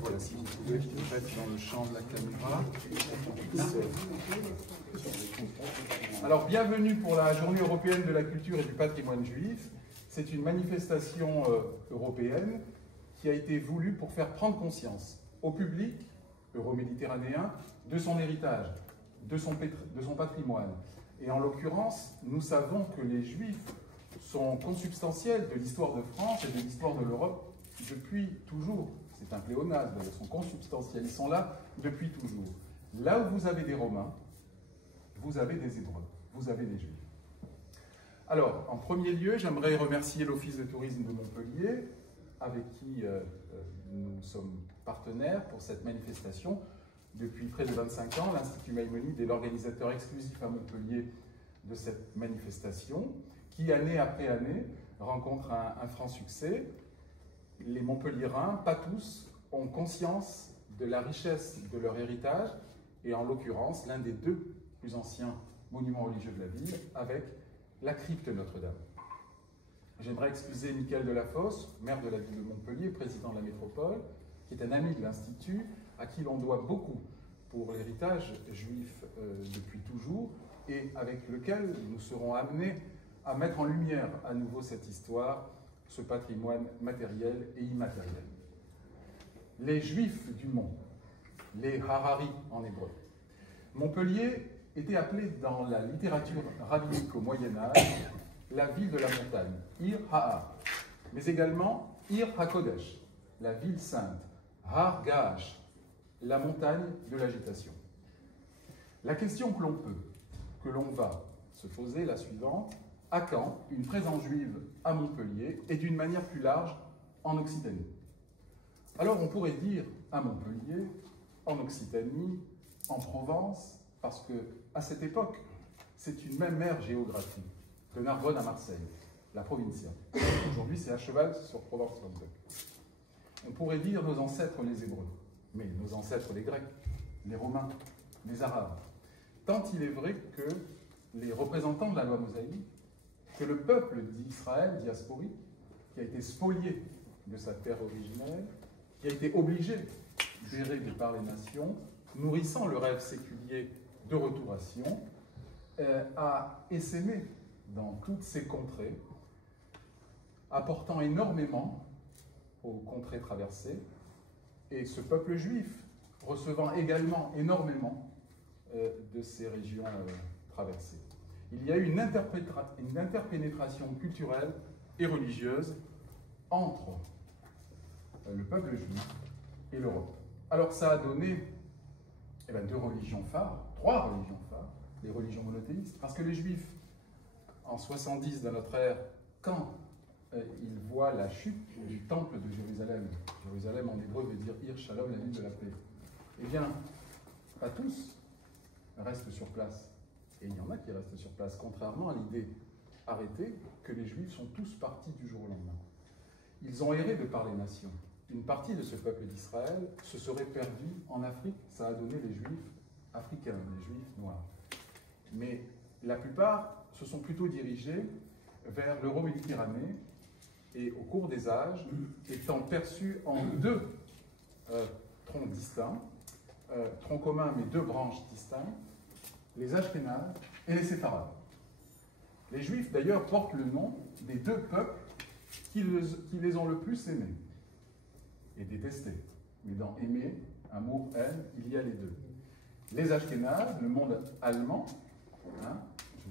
Voilà, si vous pouvez être dans le champ de la caméra. Alors, bienvenue pour la Journée européenne de la culture et du patrimoine juif. C'est une manifestation européenne qui a été voulue pour faire prendre conscience au public euro-méditerranéen de son héritage, de son patrimoine. Et en l'occurrence, nous savons que les Juifs sont consubstantiels de l'histoire de France et de l'histoire de l'Europe depuis toujours. C'est un pléonasme, ils sont consubstantiels, ils sont là depuis toujours. Là où vous avez des Romains, vous avez des Hébreux, vous avez des Juifs. Alors, en premier lieu, j'aimerais remercier l'Office de tourisme de Montpellier, avec qui nous sommes partenaires pour cette manifestation. Depuis près de 25 ans, l'Institut Maïmonide est l'organisateur exclusif à Montpellier de cette manifestation, qui, année après année, rencontre un franc succès. Les Montpelliérains, pas tous, ont conscience de la richesse de leur héritage, et en l'occurrence, l'un des deux plus anciens monuments religieux de la ville, avec la crypte Notre-Dame. J'aimerais excuser Michael Delafosse, maire de la ville de Montpellier, président de la métropole, qui est un ami de l'Institut, à qui l'on doit beaucoup pour l'héritage juif depuis toujours, et avec lequel nous serons amenés à mettre en lumière à nouveau cette histoire, ce patrimoine matériel et immatériel. Les Juifs du Mont, les Harari en hébreu. Montpellier était appelée dans la littérature rabbinique au Moyen-Âge la ville de la montagne, Ir Ha'ar, mais également Ir HaKodesh, la ville sainte, Har Gaash, la montagne de l'agitation. La question que l'on va se poser est la suivante: à quand une présence juive à Montpellier et d'une manière plus large en Occitanie? Alors on pourrait dire à Montpellier, en Occitanie, en Provence, parce que à cette époque, c'est une même aire géographique, de Narbonne à Marseille, la Provincia. Aujourd'hui, c'est à cheval sur Provence-Languedoc. On pourrait dire nos ancêtres les Hébreux, mais nos ancêtres les Grecs, les Romains, les Arabes. Tant il est vrai que les représentants de la loi mosaïque, que le peuple d'Israël diasporique, qui a été spolié de sa terre originelle, qui a été obligé d'errer de par les nations, nourrissant le rêve séculier de retour à Sion, a essaimé dans toutes ces contrées, apportant énormément aux contrées traversées, et ce peuple juif recevant également énormément de ces régions traversées. Il y a eu une interpénétration culturelle et religieuse entre le peuple juif et l'Europe. Alors ça a donné deux religions phares, 3 religions phares, les religions monothéistes, parce que les Juifs, en 70 de notre ère, quand ils voient la chute du temple de Jérusalem, Jérusalem en hébreu veut dire Ir Shalom, la ville de la paix, eh bien, pas tous restent sur place. Et il y en a qui restent sur place, contrairement à l'idée arrêtée que les Juifs sont tous partis du jour au lendemain. Ils ont erré de par les nations. Une partie de ce peuple d'Israël se serait perdue en Afrique. Ça a donné les Juifs africains, les Juifs noirs. Mais la plupart se sont plutôt dirigés vers l'Euro-Méditerranée et au cours des âges, étant perçus en 2 troncs distincts, troncs communs mais 2 branches distinctes, les Ashkénazes et les Séfarades. Les Juifs d'ailleurs portent le nom des 2 peuples qui les ont le plus aimés et détestés. Mais dans aimer, amour, haine, il y a les 2. Les Ashkénazes, le monde allemand, je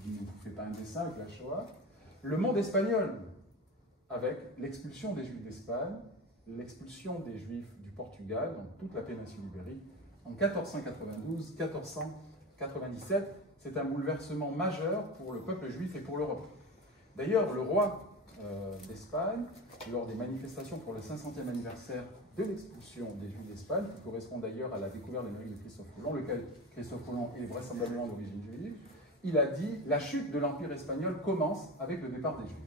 ne vous fais pas un dessin avec la Shoah, le monde espagnol, avec l'expulsion des Juifs d'Espagne, l'expulsion des Juifs du Portugal, dans toute la péninsule ibérique, en 1492-1497, c'est un bouleversement majeur pour le peuple juif et pour l'Europe. D'ailleurs, le roi d'Espagne, lors des manifestations pour le 500e anniversaire de l'expulsion des Juifs d'Espagne, qui correspond d'ailleurs à la découverte de l'Amérique de Christophe Colomb, lequel Christophe Colomb est vraisemblablement d'origine juive, il a dit « La chute de l'Empire espagnol commence avec le départ des Juifs ».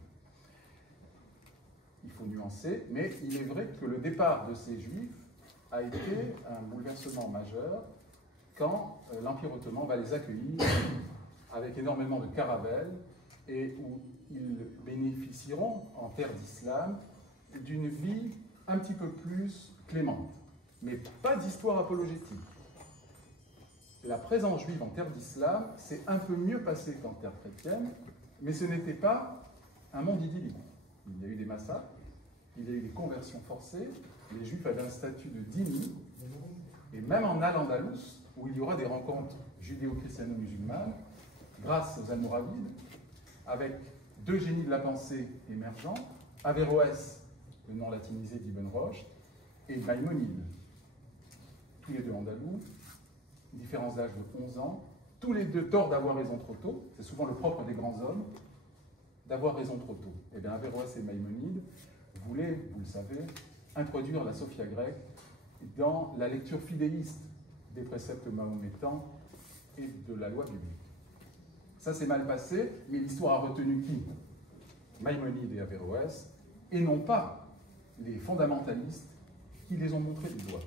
Il faut nuancer, mais il est vrai que le départ de ces Juifs a été un bouleversement majeur quand l'Empire ottoman va les accueillir avec énormément de caravelles, et où ils bénéficieront, en terre d'islam, d'une vie un petit peu plus clémente. Mais pas d'histoire apologétique. La présence juive en terre d'islam s'est un peu mieux passée qu'en terre chrétienne, mais ce n'était pas un monde idyllique. Il y a eu des massacres, il y a eu des conversions forcées, les juifs avaient un statut de dhimmi, et même en Al-Andalus, où il y aura des rencontres judéo-christiano-musulmanes, grâce aux Almoravides, avec deux génies de la pensée émergents, Averroès, le nom latinisé d'Ibn Rushd, et Maïmonide, tous les deux andalous, différents âges de 11 ans, tous les deux tort d'avoir raison trop tôt, c'est souvent le propre des grands hommes, d'avoir raison trop tôt. Eh bien, Averroès et Maïmonide voulaient, vous le savez, introduire la Sophia grecque dans la lecture fidéliste des préceptes mahométans et de la loi biblique. Ça s'est mal passé, mais l'histoire a retenu qui? Maïmonide et Averroès, et non pas les fondamentalistes qui les ont montrés du doigt,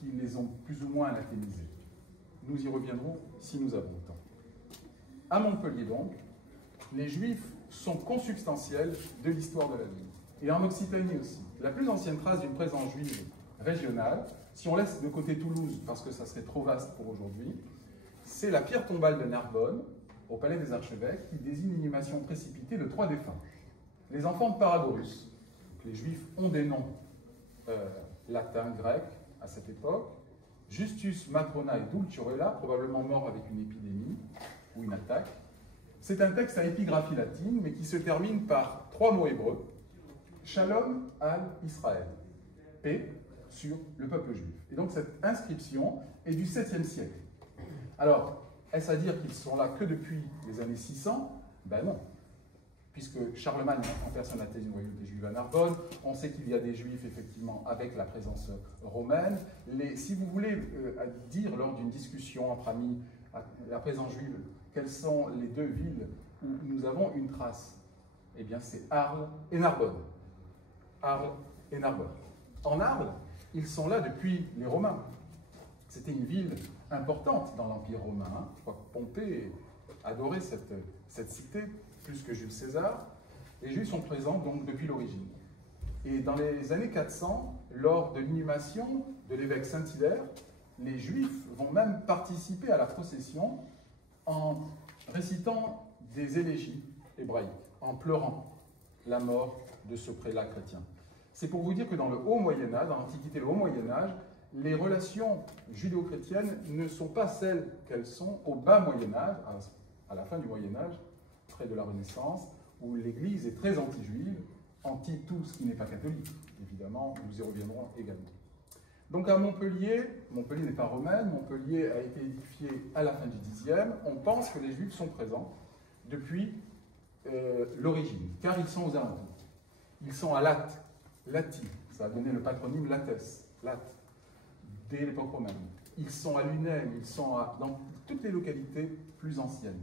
qui les ont plus ou moins anathémisés. Nous y reviendrons si nous avons le temps. À Montpellier donc, les Juifs sont consubstantiels de l'histoire de la ville. Et en Occitanie aussi. La plus ancienne trace d'une présence juive régionale, si on laisse de côté Toulouse, parce que ça serait trop vaste pour aujourd'hui, c'est la pierre tombale de Narbonne, au Palais des Archevêques, qui désigne l'inhumation précipitée de 3 défunts. Les enfants de Paragorus. Les Juifs ont des noms latins, grecs, à cette époque. Justus, Matrona et Dulciorella, probablement morts avec une épidémie ou une attaque. C'est un texte à épigraphie latine, mais qui se termine par 3 mots hébreux. Shalom al-Israël. Paix sur le peuple juif. Et donc cette inscription est du 7e siècle. Alors, est-ce à dire qu'ils sont là que depuis les années 600? Ben non. Puisque Charlemagne en personne a été une royauté juive à Narbonne, on sait qu'il y a des juifs effectivement avec la présence romaine. Si vous voulez dire lors d'une discussion entre amis, la présence juive, quelles sont les 2 villes où nous avons une trace? Eh bien c'est Arles et Narbonne. Arles et Narbonne. En Arles, ils sont là depuis les Romains. C'était une ville importante dans l'Empire romain. Je crois que Pompée adorait cette cité, plus que Jules César. Les Juifs sont présents donc depuis l'origine. Et dans les années 400, lors de l'inhumation de l'évêque Saint-Hilaire, les Juifs vont même participer à la procession en récitant des élégies hébraïques, en pleurant la mort de ce prélat chrétien. C'est pour vous dire que dans le Haut Moyen-Âge, dans l'Antiquité et le Haut Moyen-Âge, les relations judéo-chrétiennes ne sont pas celles qu'elles sont au bas Moyen-Âge, à la fin du Moyen-Âge, près de la Renaissance, où l'Église est très anti-juive, anti tout ce qui n'est pas catholique. Évidemment, nous y reviendrons également. Donc à Montpellier, Montpellier n'est pas romaine, Montpellier a été édifié à la fin du Xe, on pense que les Juifs sont présents depuis l'origine, car ils sont aux alentours. Ils sont à Latte, Lati, ça a donné le patronyme Lattes, Latte, dès l'époque romaine. Ils sont à Lunel, ils sont dans toutes les localités plus anciennes.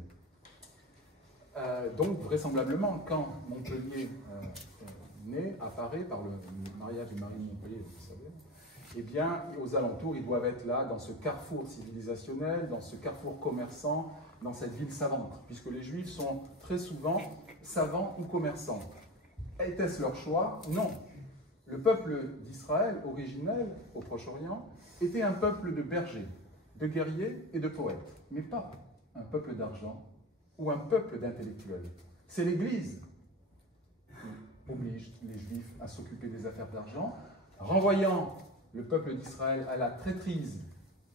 Donc, vraisemblablement, quand Montpellier naît, apparaît par le mariage de Marie de Montpellier, vous savez, eh bien, aux alentours, ils doivent être là, dans ce carrefour civilisationnel, dans ce carrefour commerçant, dans cette ville savante, puisque les Juifs sont très souvent savants ou commerçants. Était-ce leur choix? Non. Le peuple d'Israël, originel au Proche-Orient, était un peuple de bergers, de guerriers et de poètes, mais pas un peuple d'argent ou un peuple d'intellectuels. C'est l'Église qui oblige les Juifs à s'occuper des affaires d'argent, renvoyant le peuple d'Israël à la traîtrise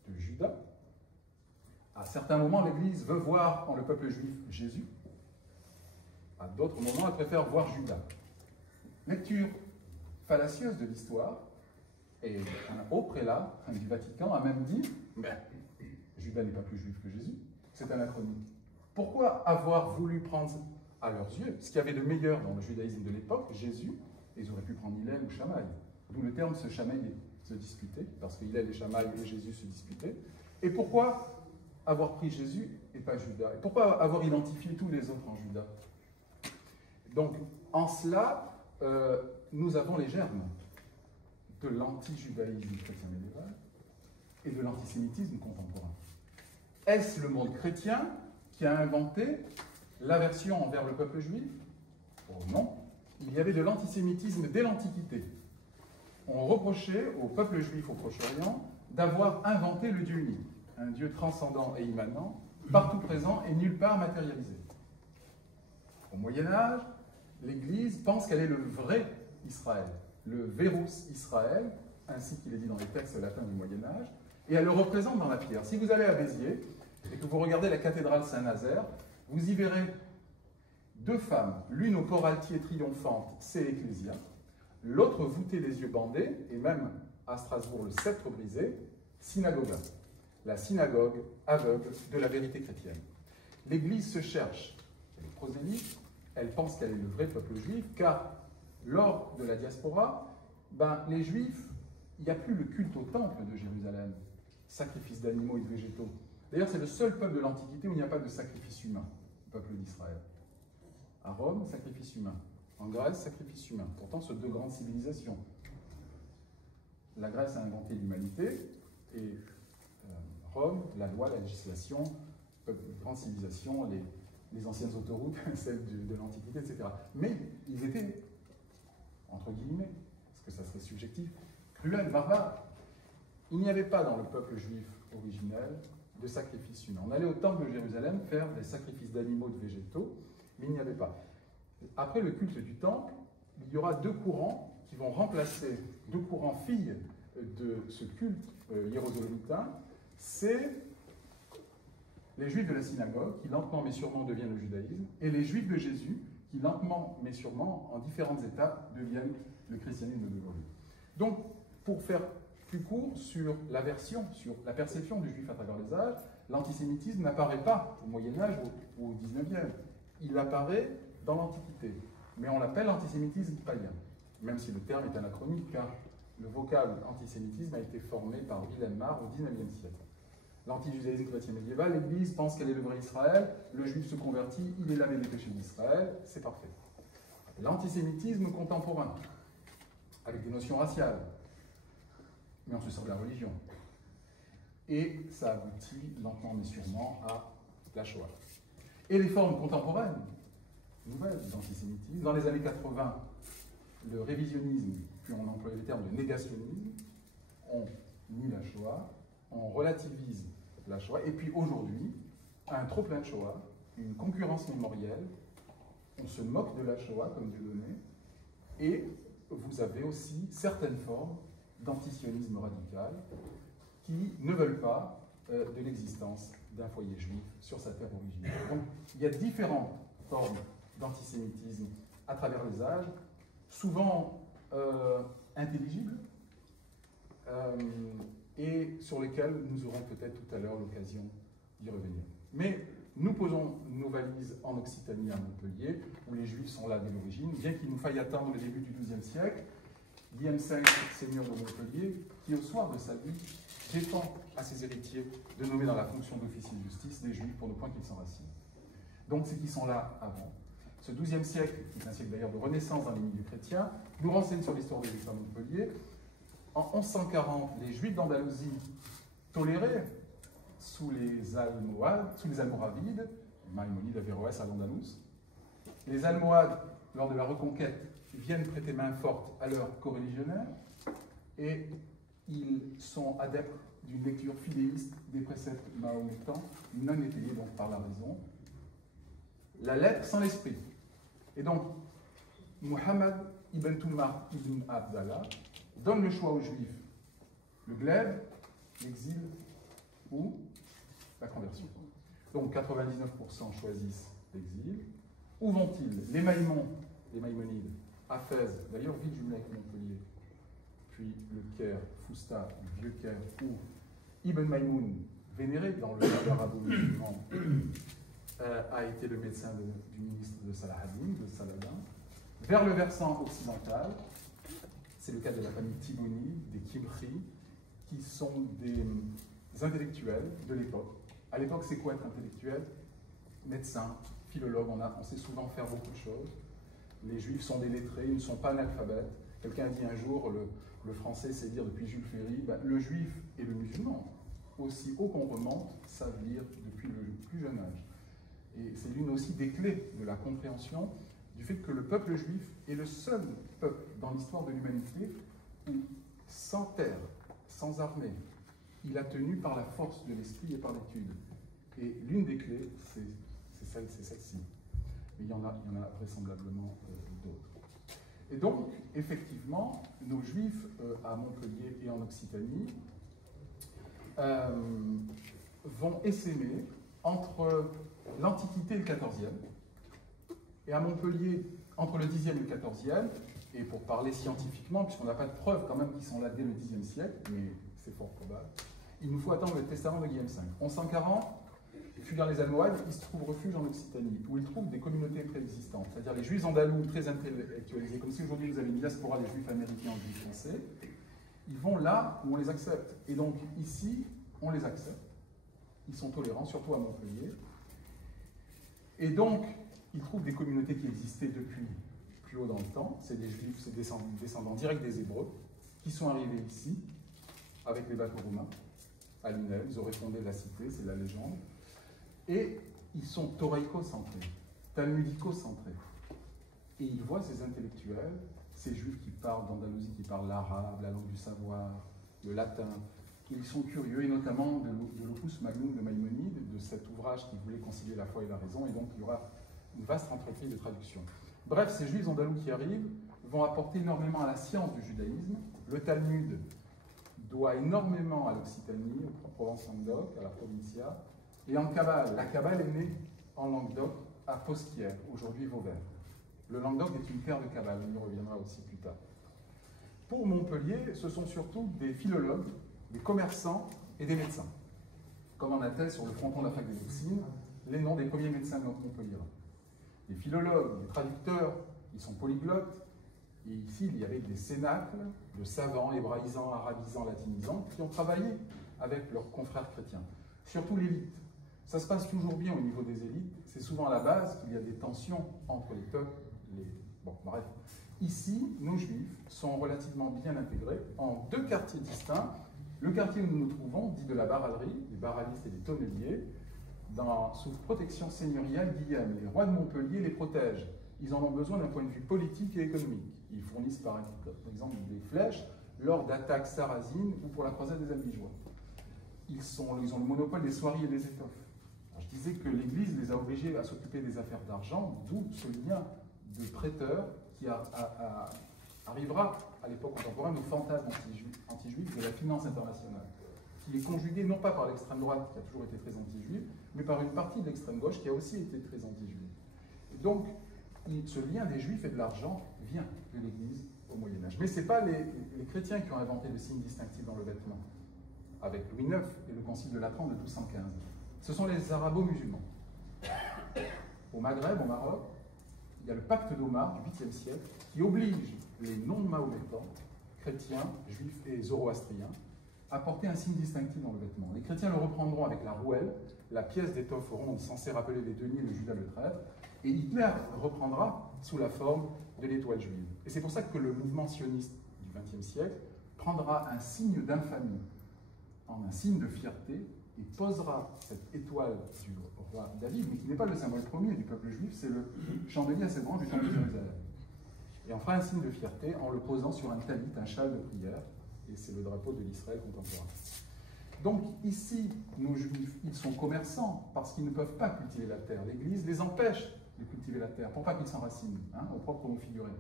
de Juda. À certains moments, l'Église veut voir en le peuple juif Jésus. À d'autres moments, elle préfère voir Judas. Lecture fallacieuse de l'histoire, et un haut prélat du Vatican a même dit Judas n'est pas plus juif que Jésus. C'est anachronique. Pourquoi avoir voulu prendre à leurs yeux ce qu'il y avait de meilleur dans le judaïsme de l'époque, Jésus, et ils auraient pu prendre Hillel ou Shammai, d'où le terme se chamailler, se disputer, parce que Hillel et Shammai et Jésus se disputaient. Et pourquoi avoir pris Jésus et pas Judas? Et pourquoi avoir identifié tous les autres en Judas? Donc, en cela, nous avons les germes de l'anti-judaïsme chrétien médiéval et de l'antisémitisme contemporain. Est-ce le monde chrétien qui a inventé l'aversion envers le peuple juif? Oh non, il y avait de l'antisémitisme dès l'Antiquité. On reprochait au peuple juif au Proche-Orient d'avoir inventé le Dieu unique, un Dieu transcendant et immanent, partout présent et nulle part matérialisé. Au Moyen-Âge, l'Église pense qu'elle est le vrai Israël, le Verus Israël, ainsi qu'il est dit dans les textes latins du Moyen-Âge, et elle le représente dans la pierre. Si vous allez à Béziers et que vous regardez la cathédrale Saint-Nazaire, vous y verrez deux femmes, l'une au corps altier triomphante, c'est Ecclésia, l'autre voûtée des yeux bandés, et même à Strasbourg le sceptre brisé, synagoga, la synagogue aveugle de la vérité chrétienne. L'Église se cherche, elle est prosélyte, elle pense qu'elle est le vrai peuple juif, car lors de la diaspora, les Juifs, il n'y a plus le culte au temple de Jérusalem, sacrifice d'animaux et de végétaux. D'ailleurs, c'est le seul peuple de l'Antiquité où il n'y a pas de sacrifice humain, le peuple d'Israël. À Rome, sacrifice humain. En Grèce, sacrifice humain. Pourtant, ce sont deux grandes civilisations. La Grèce a inventé l'humanité, et Rome, la loi, la législation, grande civilisation, les anciennes autoroutes, celles de l'Antiquité, etc. Mais ils étaient, entre guillemets, parce que ça serait subjectif, cruels, barbares. Il n'y avait pas dans le peuple juif originel de sacrifice humain. On allait au temple de Jérusalem faire des sacrifices d'animaux et de végétaux, mais il n'y avait pas. Après le culte du temple, il y aura deux courants qui vont remplacer, deux courants filles de ce culte hiérosolomitain. C'est les Juifs de la synagogue, qui lentement mais sûrement deviennent le judaïsme, et les Juifs de Jésus, qui lentement mais sûrement, en différentes étapes, deviennent le christianisme d'aujourd'hui. Donc, pour faire plus court sur la version, sur la perception du juif à travers les âges, l'antisémitisme n'apparaît pas au Moyen-Âge ou au XIXe. Il apparaît dans l'Antiquité. Mais on l'appelle antisémitisme païen, même si le terme est anachronique, car le vocable antisémitisme a été formé par Wilhelm Marr au XIXe siècle. L'antijudaïsme chrétien médiéval, l'Église pense qu'elle est le vrai Israël, le juif se convertit, il est lavé des péchés d'Israël, c'est parfait. L'antisémitisme contemporain, avec des notions raciales, mais on se sert de la religion. Et ça aboutit lentement mais sûrement à la Shoah. Et les formes contemporaines, nouvelles d'antisémitisme, dans les années 80, le révisionnisme, puis on emploie le terme de négationnisme, on nie la Shoah, on relativise la Shoah, et puis aujourd'hui, un trop-plein de Shoah, une concurrence mémorielle, on se moque de la Shoah comme Dieudonné, et vous avez aussi certaines formes d'antisionisme radical qui ne veulent pas de l'existence d'un foyer juif sur sa terre originelle. Donc il y a différentes formes d'antisémitisme à travers les âges, souvent intelligibles, et sur lesquels nous aurons peut-être tout à l'heure l'occasion d'y revenir. Mais nous posons nos valises en Occitanie à Montpellier, où les Juifs sont là dès l'origine, bien qu'il nous faille attendre le début du XIIe siècle. Guillaume V, seigneur de Montpellier, qui au soir de sa vie défend à ses héritiers de nommer dans la fonction d'officier de justice des Juifs pour ne point qu'ils s'enracinent. Donc ceux qui sont là avant. Ce XIIe siècle, qui est un siècle d'ailleurs de renaissance dans les milieux chrétiens, nous renseigne sur l'histoire des Juifs à Montpellier. En 1140, les Juifs d'Andalousie, tolérés sous les Almoravides, Maïmonide, Averroès, Al-Andalus, les Almohades, lors de la reconquête, viennent prêter main forte à leurs coreligionnaires et ils sont adeptes d'une lecture fidéiste des préceptes mahométans, non étayés donc par la raison. La lettre sans l'esprit. Et donc, Muhammad ibn Tumar ibn Abdallah donne le choix aux Juifs, le glaive, l'exil ou la conversion. Donc 99% choisissent l'exil. Où vont-ils? Les Maïmonides, à Fès, d'ailleurs ville jumelée avec Montpellier, puis le Caire, Fousta, le vieux Caire, où Ibn Maïmoun, vénéré dans le monde arabo-musulman, a été le médecin du ministre de Saladin, vers le versant occidental. C'est le cas de la famille Tibouni, des Kimri, qui sont des intellectuels de l'époque. À l'époque, c'est quoi être intellectuel? Médecin, philologue, on sait souvent faire beaucoup de choses. Les Juifs sont des lettrés, ils ne sont pas analphabètes. Quelqu'un a dit un jour, le français sait lire depuis Jules Ferry. Le Juif et le musulman, aussi haut qu'on remonte, savent lire depuis le plus jeune âge. Et c'est l'une aussi des clés de la compréhension du fait que le peuple juif est le seul peuple dans l'histoire de l'humanité où, sans terre, sans armée, il a tenu par la force de l'esprit et par l'étude. Et l'une des clés, c'est celle-ci. Mais il y en a vraisemblablement d'autres. Et donc, effectivement, nos juifs à Montpellier et en Occitanie vont essaimer entre l'Antiquité et le XIVe, et à Montpellier, entre le Xe et le XIVe, et pour parler scientifiquement, puisqu'on n'a pas de preuves quand même qu'ils sont là dès le Xe siècle, mais c'est fort probable, il nous faut attendre le testament de Guillaume V. 1140, fuyant les Almohades, il se trouve refuge en Occitanie, où il trouve des communautés préexistantes, c'est-à-dire les juifs andalous très intellectualisés, comme si aujourd'hui vous avez une diaspora des juifs américains et juifs français, ils vont là où on les accepte. Et donc ici, on les accepte. Ils sont tolérants, surtout à Montpellier. Et donc, ils trouvent des communautés qui existaient depuis plus haut dans le temps. C'est des juifs, c'est descendants directs des Hébreux, qui sont arrivés ici, avec les bateaux romains, à Ninève. Ils auraient fondé la cité, c'est la légende. Et ils sont thoraïco-centrés, talmudico-centrés. Et ils voient ces intellectuels, ces juifs qui parlent d'Andalousie, qui parlent l'arabe, la langue du savoir, le latin. Ils sont curieux, et notamment de l'Opus Magnum de Maïmonide, de cet ouvrage qui voulait concilier la foi et la raison, et donc il y aura une vaste entreprise de traduction. Bref, ces juifs andalous qui arrivent vont apporter énormément à la science du judaïsme. Le Talmud doit énormément à l'Occitanie, au Provence-Languedoc, à la Provincia, et en Kabbale. La Kabbale est née en Languedoc, à Posquières, aujourd'hui Vauvert. Le Languedoc est une terre de Kabbale, on y reviendra aussi plus tard. Pour Montpellier, ce sont surtout des philologues, des commerçants et des médecins. Comme on atteste sur le fronton de la fac de médecine, les noms des premiers médecins de Montpellier. Les philologues, les traducteurs, ils sont polyglottes. Et ici, il y avait des cénacles de savants, hébraïsants, arabisants, latinisants, qui ont travaillé avec leurs confrères chrétiens. Surtout l'élite. Ça se passe toujours bien au niveau des élites. C'est souvent à la base qu'il y a des tensions entre les peuples. Bon, bref. Ici, nos juifs sont relativement bien intégrés en deux quartiers distincts. Le quartier où nous nous trouvons, dit de la barallerie, des baralistes et des tonneliers, sous protection seigneuriale guillame. Les rois de Montpellier les protègent. Ils en ont besoin d'un point de vue politique et économique. Ils fournissent par exemple des flèches lors d'attaques sarrasines ou pour la croisade des Albigeois. Ils ont le monopole des soieries et des étoffes. Alors, je disais que l'Église les a obligés à s'occuper des affaires d'argent, d'où ce lien de prêteur qui arrivera à l'époque contemporaine au fantasme anti-juif de la finance internationale, qui est conjugué non pas par l'extrême droite, qui a toujours été très anti-juive, mais par une partie de l'extrême gauche qui a aussi été très anti-juive. Donc, ce lien des juifs et de l'argent vient de l'Église au Moyen-Âge. Mais ce n'est pas les chrétiens qui ont inventé le signe distinctif dans le vêtement, avec Louis IX et le Concile de Latran de 1215. Ce sont les arabo-musulmans. Au Maghreb, au Maroc, il y a le pacte d'Omar du 8e siècle qui oblige les non-mahométans, chrétiens, juifs et zoroastriens, à porter un signe distinctif dans le vêtement. Les chrétiens le reprendront avec la rouelle, la pièce d'étoffe ronde censée rappeler les deniers de Judas le traître, et Hitler reprendra sous la forme de l'étoile juive. Et c'est pour ça que le mouvement sioniste du XXe siècle prendra un signe d'infamie en un signe de fierté et posera cette étoile du roi David, mais qui n'est pas le symbole premier du peuple juif, c'est le chandelier à ses branches du temple de Jérusalem. Et on fera un signe de fierté en le posant sur un talit, un châle de prière, et c'est le drapeau de l'Israël contemporain. Donc ici, nos juifs, ils sont commerçants parce qu'ils ne peuvent pas cultiver la terre. L'Église les empêche de cultiver la terre pour pas qu'ils s'enracinent, au propre mot figuré.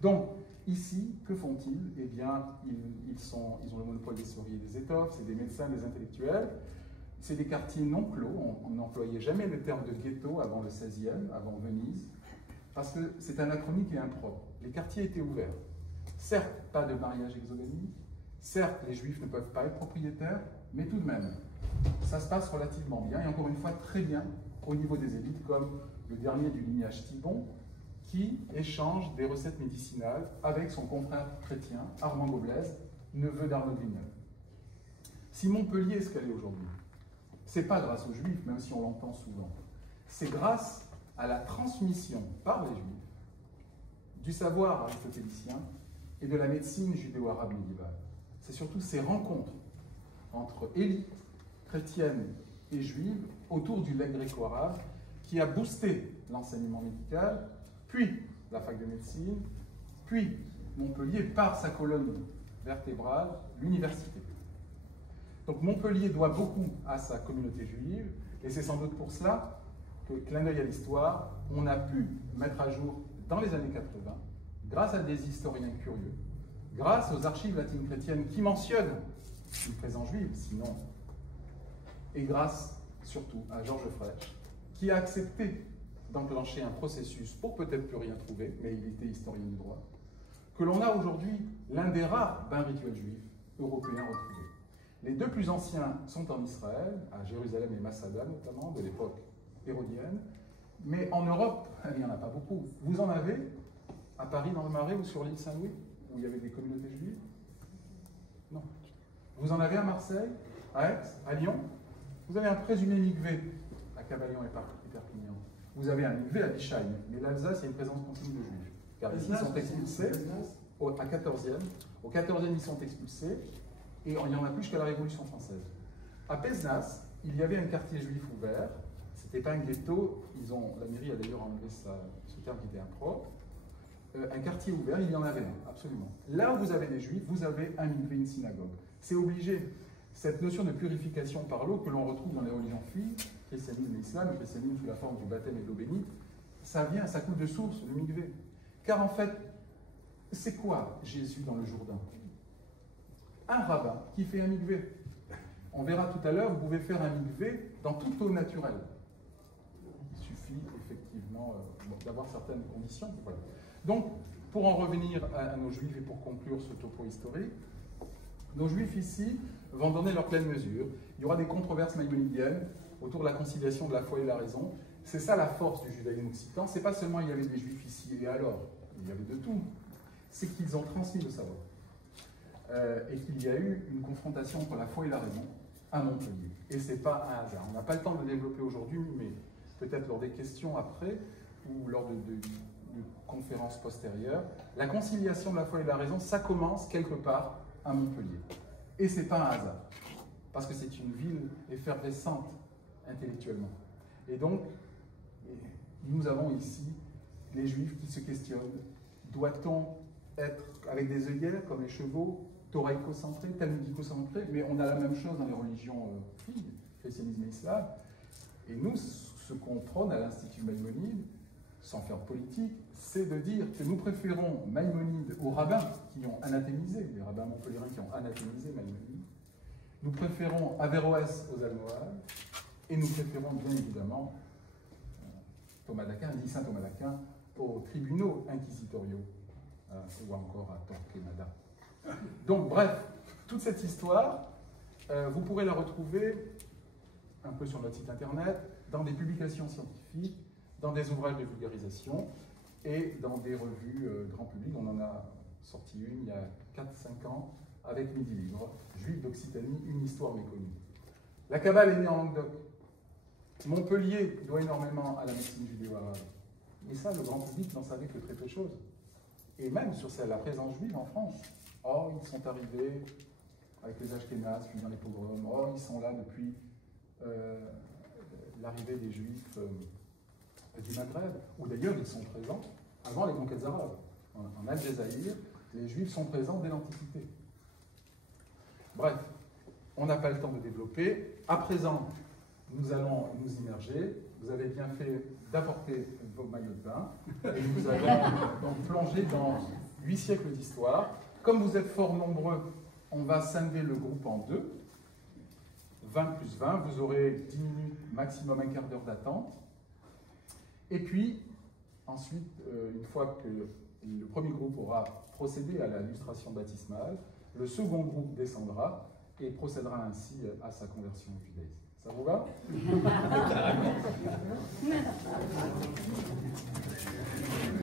Donc ici, que font-ils? Eh bien, ils ont le monopole des souris et des étoffes, c'est des médecins, des intellectuels. C'est des quartiers non clos, on n'employait jamais le terme de ghetto avant le XVIe, avant Venise, parce que c'est anachronique et impropre. Les quartiers étaient ouverts. Certes, pas de mariage exogamique, certes, les juifs ne peuvent pas être propriétaires, mais tout de même, ça se passe relativement bien, et encore une fois, très bien au niveau des élites, comme le dernier du lignage Thibon, qui échange des recettes médicinales avec son confrère chrétien, Armand Goblaise, neveu d'Arnaud Grignol. Si Montpellier est ce qu'elle est aujourd'hui, c'est pas grâce aux Juifs, même si on l'entend souvent, c'est grâce à la transmission par les Juifs du savoir aristotélicien et de la médecine judéo-arabe médiévale. C'est surtout ces rencontres entre élites chrétiennes et juives autour du legs gréco-arabe qui a boosté l'enseignement médical, puis la fac de médecine, puis Montpellier par sa colonne vertébrale, l'université. Donc Montpellier doit beaucoup à sa communauté juive, et c'est sans doute pour cela que, clin d'œil à l'histoire, on a pu mettre à jour dans les années 80, grâce à des historiens curieux, grâce aux archives latines chrétiennes qui mentionnent une présence juive, sinon, et grâce surtout à Georges Frêche, qui a accepté d'enclencher un processus pour peut-être plus rien trouver, mais il était historien du droit, que l'on a aujourd'hui l'un des rares bains rituels juifs européens retrouvés. Les deux plus anciens sont en Israël, à Jérusalem et Massada notamment, de l'époque hérodienne, mais en Europe, il n'y en a pas beaucoup. Vous en avez à Paris, dans le Marais, ou sur l'île Saint-Louis, où il y avait des communautés juives? Non. Vous en avez à Marseille, à Aix, à Lyon? Vous avez un présumé mikvé à Cavaillon et Perpignan. Vous avez un mikvé à Bischheim, mais l'Alsace, il y a une présence continue de juifs. Car ici, ils sont expulsés à 14e. Au 14e, ils sont expulsés, et il n'y en a plus jusqu'à la Révolution française. À Pézenas, il y avait un quartier juif ouvert. C'était pas un ghetto, la mairie a d'ailleurs enlevé ce terme qui était impropre. Un quartier ouvert, il y en avait un, absolument. Là où vous avez des juifs, vous avez un mikvé, une synagogue. C'est obligé. Cette notion de purification par l'eau que l'on retrouve dans les religions juives, christianisme et islam, christianisme sous la forme du baptême et de l'eau bénite, ça coule de source, le mikvé. Car en fait, c'est quoi Jésus dans le Jourdain? Un rabbin qui fait un mikvé. On verra tout à l'heure, vous pouvez faire un mikvé dans toute eau naturelle. Il suffit effectivement d'avoir certaines conditions. Voilà. Donc, pour en revenir à nos juifs et pour conclure ce topo historique, nos juifs ici vont donner leur pleine mesure. Il y aura des controverses maïmonidiennes autour de la conciliation de la foi et de la raison. C'est ça la force du judaïsme occitan. C'est pas seulement il y avait des juifs ici et alors, il y avait de tout. C'est qu'ils ont transmis le savoir. Et qu'il y a eu une confrontation entre la foi et la raison à Montpellier. Et ce n'est pas un hasard. On n'a pas le temps de le développer aujourd'hui, mais peut-être lors des questions après, ou lors de conférences postérieures. La conciliation de la foi et de la raison, ça commence quelque part à Montpellier. Et ce n'est pas un hasard, parce que c'est une ville effervescente intellectuellement. Et donc, nous avons ici les Juifs qui se questionnent. Doit-on être avec des œillères comme les chevaux, thoraïco-centrés, talmudico-centrés, mais on a la même chose dans les religions filles, christianisme et islam. Et nous, ce qu'on prône à l'Institut Maïmonide, sans faire politique, c'est de dire que nous préférons Maïmonide aux rabbins qui ont anathémisé, les rabbins montpelliérains qui ont anathémisé Maïmonide. Nous préférons Averroès aux Almohades, et nous préférons bien évidemment Thomas d'Aquin, dit saint Thomas d'Aquin, aux tribunaux inquisitoriaux, ou encore à Torquemada. Donc, bref, toute cette histoire, vous pourrez la retrouver un peu sur notre site internet, dans des publications scientifiques, dans des ouvrages de vulgarisation et dans des revues grand public. On en a sorti une il y a 4-5 ans avec Midi Libre, Juifs d'Occitanie, une histoire méconnue. La Kabbale est née en Languedoc. Montpellier doit énormément à la médecine judéo-arabe. Et ça, le grand public n'en savait que très peu de choses. Et même sur la présence juive en France. Oh, ils sont arrivés avec les Ashkénazes, puis dans les pogroms. Oh, ils sont là depuis l'arrivée des Juifs du Maghreb. Ou d'ailleurs, ils sont présents avant les conquêtes arabes. En Algérie, les Juifs sont présents dès l'Antiquité. Bref, on n'a pas le temps de développer. À présent, nous allons nous immerger. Vous avez bien fait d'apporter vos maillots de bain. Et nous allons donc plonger dans 8 siècles d'histoire. Comme vous êtes fort nombreux, on va scinder le groupe en deux. 20 plus 20, vous aurez 10 minutes, maximum un quart d'heure d'attente. Et puis, ensuite, une fois que le premier groupe aura procédé à la lustration baptismale, le second groupe descendra et procédera ainsi à sa conversion au judaïsme. Ça vous va?